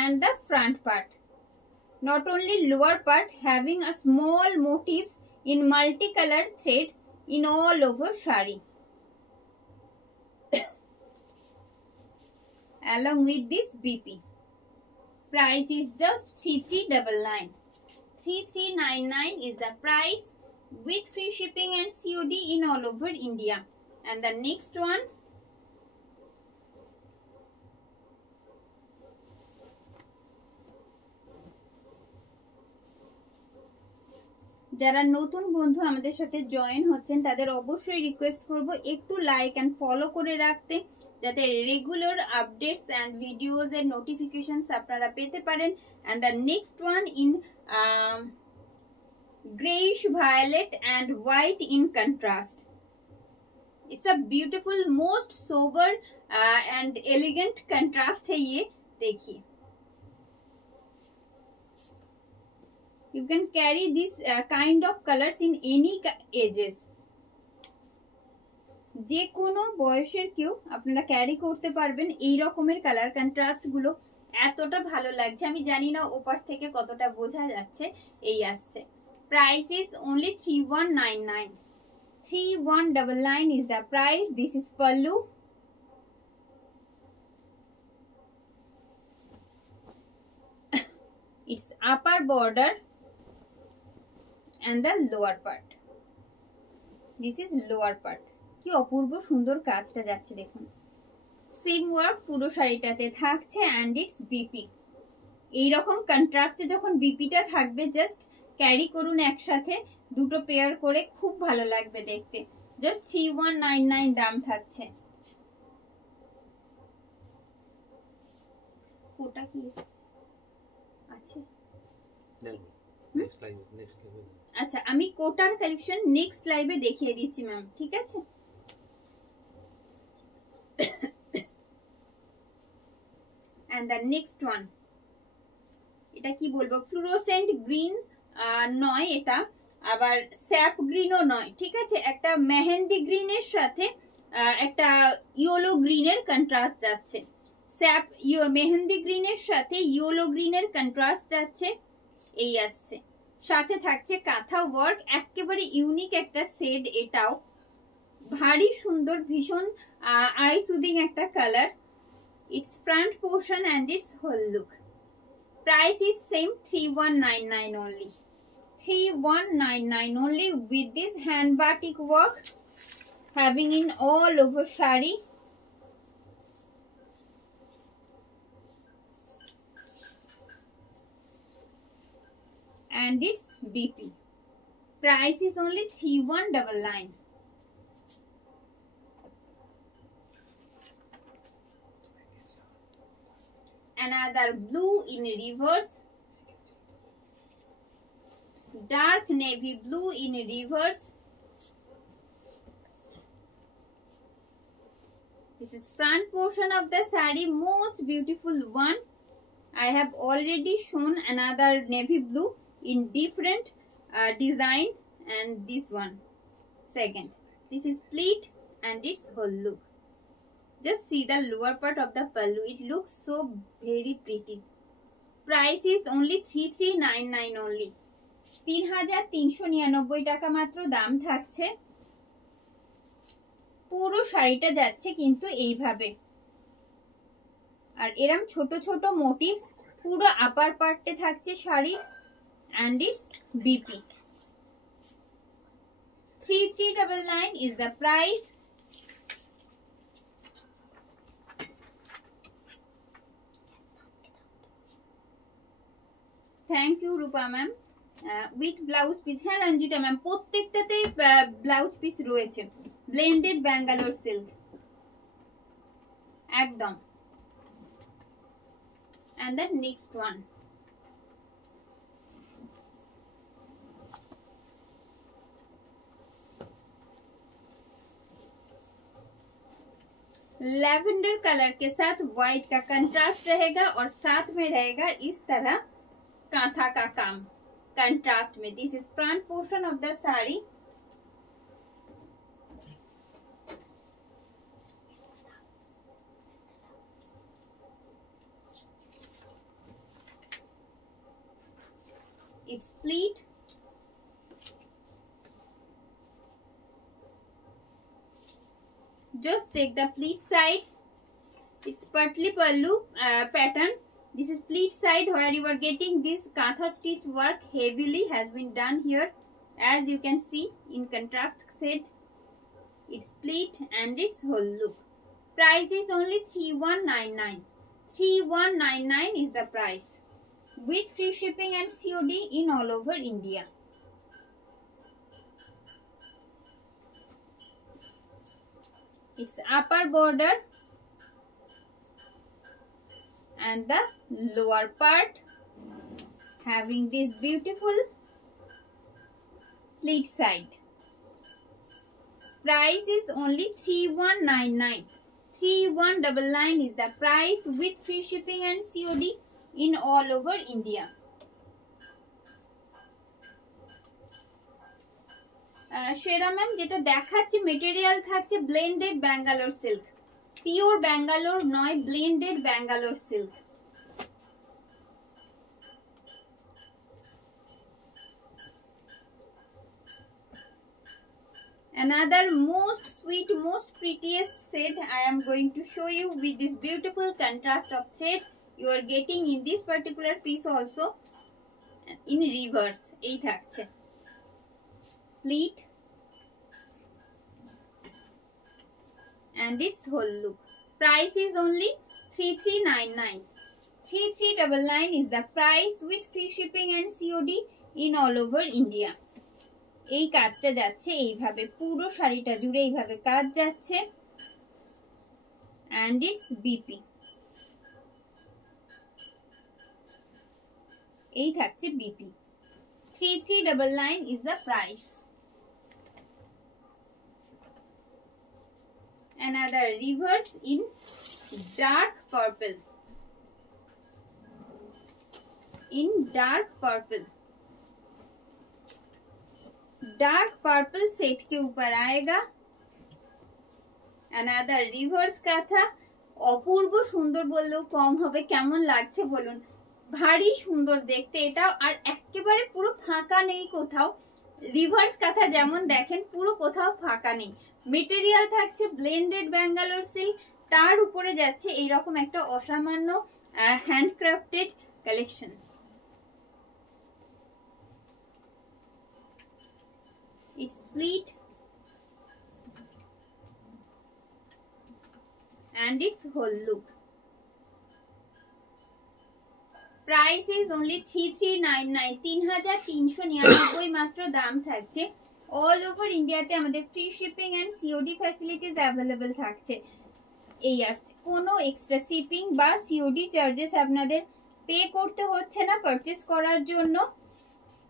and the front part. Not only lower part, having a small motifs in multicolored thread in all over sari. Along with this BP. Price is just 3399. 3399 is the price with free shipping and COD in all over India. And the next one, যারা নতুন বন্ধু আমাদের সাথে join হচ্ছেন তাদের অবশ্যই request করব একটু লাইক এন্ড ফলো করে রাখতে, যাতে রেগুলার আপডেটস এন্ড ভিডিওস এর নোটিফিকেশনস আপনারা পেতে পারেন। And the next one in grayish violet and white in contrast. It's a beautiful, most sober and elegant contrast है ये, देखिए। You can carry this kind of colors in any ages. যে কোনো বয়সের কেউ আপনারা ক্যারি করতে পারবেন। এই রকমের কালার কন্ট্রাস্ট গুলো এতটা ভালো লাগছে, আমি জানি না ওপার থেকে কতটা বোঝা যাচ্ছে। এই আসছে, price is only 3199. 3199 is the price. This is pallu. It's upper border and the lower part. This is lower part. কি অপূর্ব সুন্দর কাজটা যাচ্ছে দেখুন। সিম ওয়ার্ক পুরো শাড়িটাতে থাকছে and it's BP. এই রকম কন্ট্রাস্টে যখন বিপিটা থাকবে জাস্ট ক্যারি করুন একসাথে দুটো পেয়ার করে, খুব ভালো লাগবে দেখতে। জাস্ট 3199 দাম থাকছে। কোটা কি আছে? আচ্ছা, আমি কোটার কালেকশন নেক্সট লাইভে দেখিয়ে দিচ্ছি ম্যাম, ঠিক আছে? and the next one, এটা কি বলবো, ফ্লুরোসেন্ট গ্রিন নয় এটা, আবার স্যাপ গ্রিনও নয়, ঠিক আছে? একটা মেহেন্দি গ্রিনের সাথে একটা ইয়েলো গ্রিনের কন্ট্রাস্ট যাচ্ছে। স্যাপ মেহেন্দি গ্রিনের সাথে ইয়েলো গ্রিনের কন্ট্রাস্ট যাচ্ছে, এই আসছে। সাথে থাকছে কাঁথা ওয়ার্ক, একেবারে ইউনিক একটা শেড, এটাও ভারী সুন্দর, ভীষণ আই সুদিং একটা colour. It's front portion and it's whole look. Price is same, 3199 only. 3199 only with this hand batik work having in all over shari. And it's BP. Price is only 3199. Another blue in reverse, dark navy blue in reverse. This is front portion of the saree, most beautiful one. I have already shown another navy blue in different design, and this one second. This is pleat and its whole look. Just see the lower part of the pallu, it looks so very pretty. Price is only 3399 only. 3399 টাকা মাত্র দাম থাকছে। পুরো শাড়িটা যাচ্ছে কিন্তু এইভাবে, আর এরম ছোট ছোট মোটিভস পুরো আপার পার্টে থাকছে শাড়ির, and it's BP. 3399 is the price. Thank you Rupa ma'am. With blouse piece, হ্যাঁ রঞ্জিতা ম্যাম, প্রত্যেকটাতেই ব্লাউজ পিস রয়েছে। ব্লেন্ডেড ব্যাঙ্গালোর সিল্ক একদম। and the next one, lavender colour के साथ व्हाइट का कंट्रास्ट रहेगा और साथ में रहेगा इस तरह कांथा का काम कंट्रास्ट में। This is front portion of the sari. It's pleat, just check the pleat side. It's partly pallu pattern This is pleat side where you are getting this katha stitch work heavily has been done here, as you can see in contrast shade. It's pleat and its whole look. Price is only 3199. 3199 is the price with free shipping and COD in all over India. Its upper border and the lower part having this beautiful pleat side. Price is only 3199. 3199 is the price with free shipping and COD in all over India. Shera ma'am, যেটা দেখাচ্ছি material থাকছে blended Bangalore silk, pure Bangalore নয়, blended Bangalore silk. Another most sweet, most prettiest shade I am going to show you with this beautiful contrast of thread you are getting in this particular piece also in reverse. এই থাকছে pleat and its whole look. Price is only 3399. 3399 is the price with free shipping and COD in all over India. এই কাজটা যাচ্ছে এইভাবে, পুরো শাড়িটা জুড়ে এইভাবে কাজ যাচ্ছে and its BP. এই থাকছে BP. 3399 is the price. Another reverse in dark purple. In dark purple. Dark purple set के ऊपर आएगा। अनादर रिवर्स काथा, অপূর্ব সুন্দর বললেও কম হবে। কেমন লাগছে বলুন, ভারী সুন্দর দেখতে এটা, আর একেবারে পুরো ফাঁকা নেই কোথাও। রিভার্স কাঁথা যেমন দেখেন পুরো কোথাও ফাঁকা নেই। মেটেরিয়াল থাকছে ব্লেন্ডেড ব্যাঙ্গালোর সিল্ক, তার উপরে যাচ্ছে এইরকম একটা অসামান্য handcrafted collection. It's pleat and its whole look. Price is only 3399. 3399 মাত্র দাম থাকছে। অল ওভার ইন্ডিয়াতে আমাদের free shipping and COD facilities available থাকছে। এই আসছে, কোনো এক্সট্রা শিপিং বা সিওডি চার্জেস আপনাদের পে করতে হচ্ছে না পারচেজ করার জন্য।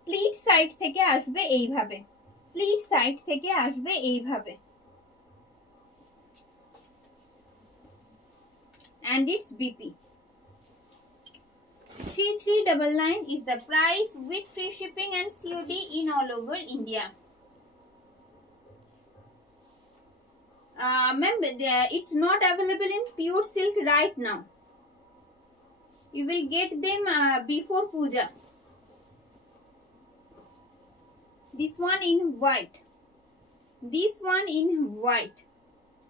প্লিট সাইড থেকে আসবে এইভাবে, প্লিট সাইড থেকে আসবে এইভাবে and its BP. 3399 is the price with free shipping and COD in all over India. Ma'am, it's not available in pure silk right now. You will get them before puja. This one in white. This one in white.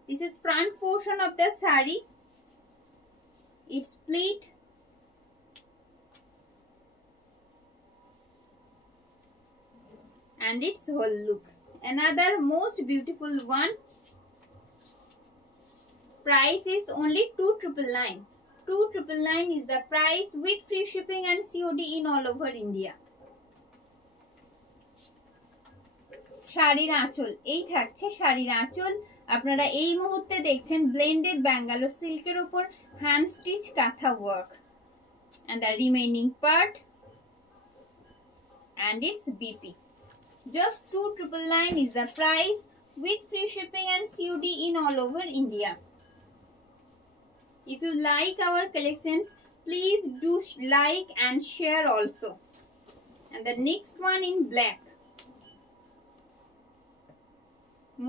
This is front portion of the sari. It's pleat and its whole look. Another most beautiful one. Price is only 2999. 2999 is the price with free shipping and COD in all over India. শাড়ির আঁচল, এই থাকছে শাড়ির আঁচল। আপনারা এই মুহূর্তে দেখছেন ব্লেন্ডেড ব্যাঙ্গালোর সিল্কের উপর হ্যান্ড স্টিচ কাঁথা work and the remaining part and its BP. Just 2999 is the price with free shipping and COD in all over India. If you like our collections, please do like and share also. And the next one in black,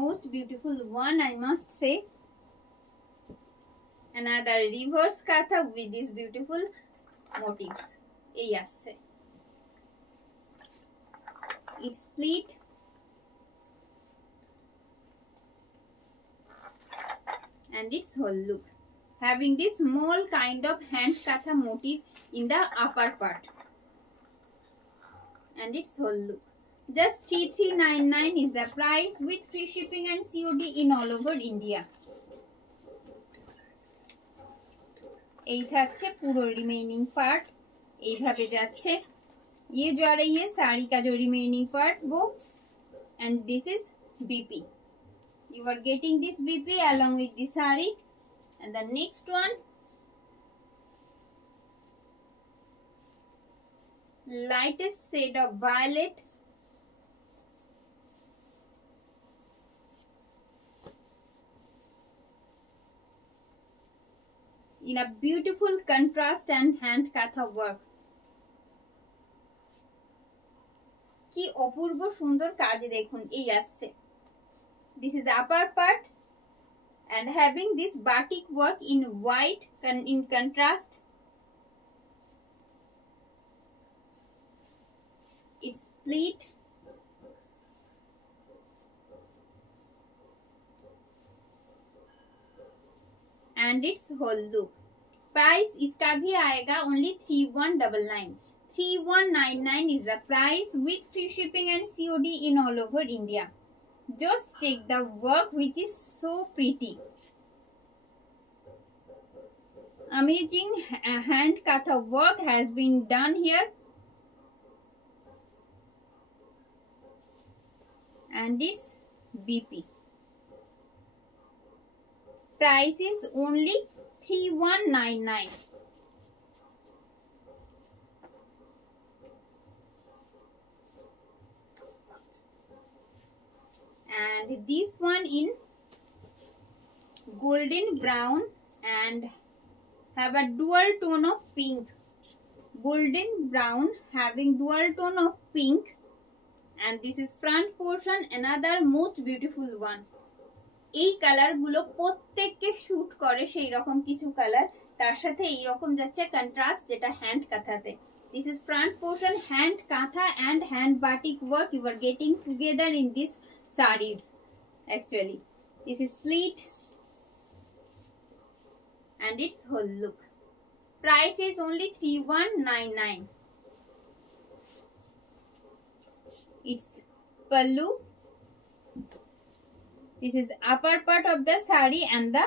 most beautiful one I must say. Another reverse katha with these beautiful motifs. এই আসছে, it's pleat and its whole look. having this small kind of hand katha motif in the upper part, and its whole look. Just 3399 is the price with free shipping and COD in all over India. এই থাকছে পুরো remaining part, এইভাবে যাচ্ছে। ये जा रही है साड़ी का जो रिमेनिंग पार्ट वो, and this is BP. You are getting this BP along with the sari, and the next one lightest shade of violet, in a beautiful contrast and hand katha work. কি অপূর্ব সুন্দর কাজ দেখুন এই আসছে। This is upper part and having this batik work in white in contrast. It's split and its whole look. Price इसका भी आएगा only 3199. 3199 is the price with free shipping and COD in all over India. Just check the work which is so pretty. Amazing hand katha work has been done here, and it's BP. Price is only 3199. And this one in golden brown and have a dual tone of pink. Golden brown having dual tone of pink, and this is front portion, another most beautiful one. এই colour গুলো প্রত্যেককে shoot করে সেই রকম কিছু colour, তার সাথে এই রকম যাচ্ছে কন্ট্রাস্ট যেটা hand কাঁথাতে। This is front portion hand katha and hand batik work you are getting together in this sarees. Actually this is split and its whole look. Price is only 3199. It's pallu. This is upper part of the saree and the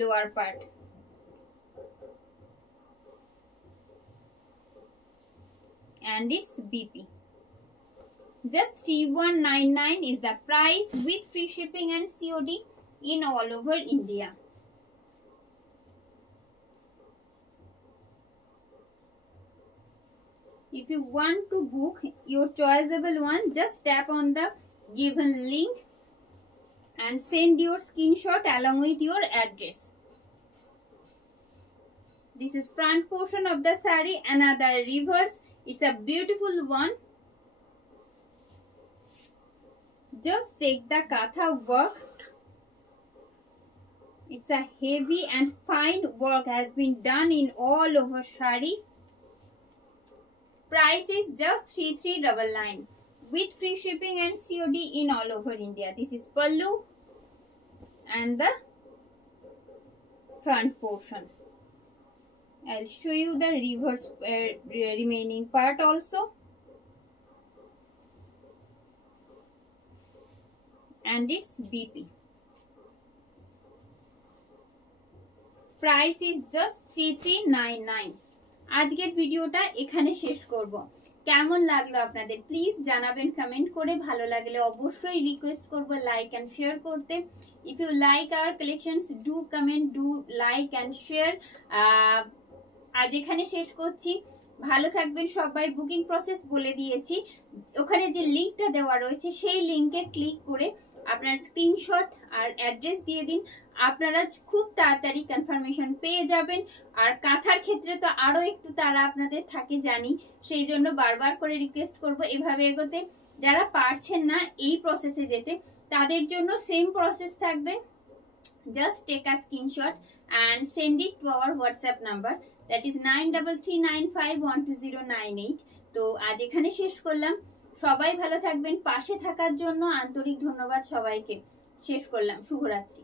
lower part. And it's BP. Just 3199 is the price with free shipping and COD in all over India. If you want to book your choiceable one, just tap on the given link and send your screenshot along with your address. This is front portion of the saree, another reverse. It's a beautiful one. Just check the katha work. It's a heavy and fine work has been done in all over saree. Price is just 3399 with free shipping and COD in all over India. This is pallu and the front portion. I'll show you the reverse remaining part also. And it's BP. Price is just 3399. আজকের ভিডিওটা এখানে শেষ করব। কেমন লাগলো আপনাদের please জানাবেন comment করে। ভালো লাগলে অবশ্যই রিকোয়েস্ট করব লাইক এন্ড শেয়ার করতে। If you like our collections do comment, do like and share. আজ এখানে শেষ করছি। ভালো থাকবেন সবাই। বুকিং প্রসেস বলে দিয়েছি, ওখানে যে লিংকটা দেওয়া রয়েছে সেই লিংকে ক্লিক করে আপনার স্ক্রিনশট আর অ্যাড্রেস দিয়ে দিন। আপনারা খুব তাড়াতাড়ি কনফার্মেশন পেয়ে যাবেন। আর কাঁথার ক্ষেত্রে তো আরো একটু তাড়া আপনাদের থাকে জানি, সেই জন্য বারবার করে রিকোয়েস্ট করব এভাবে এগোতে। যারা পারছেন না এই প্রসেসে যেতে তাদের জন্য সেম প্রসেস থাকবে। Just take a screenshot and send it to our WhatsApp number, that is 9339512098। তো আজ এখানে শেষ করলাম। সবাই ভালো থাকবেন। পাশে থাকার জন্য আন্তরিক ধন্যবাদ সবাইকে। শেষ করলাম। শুভরাত্রি।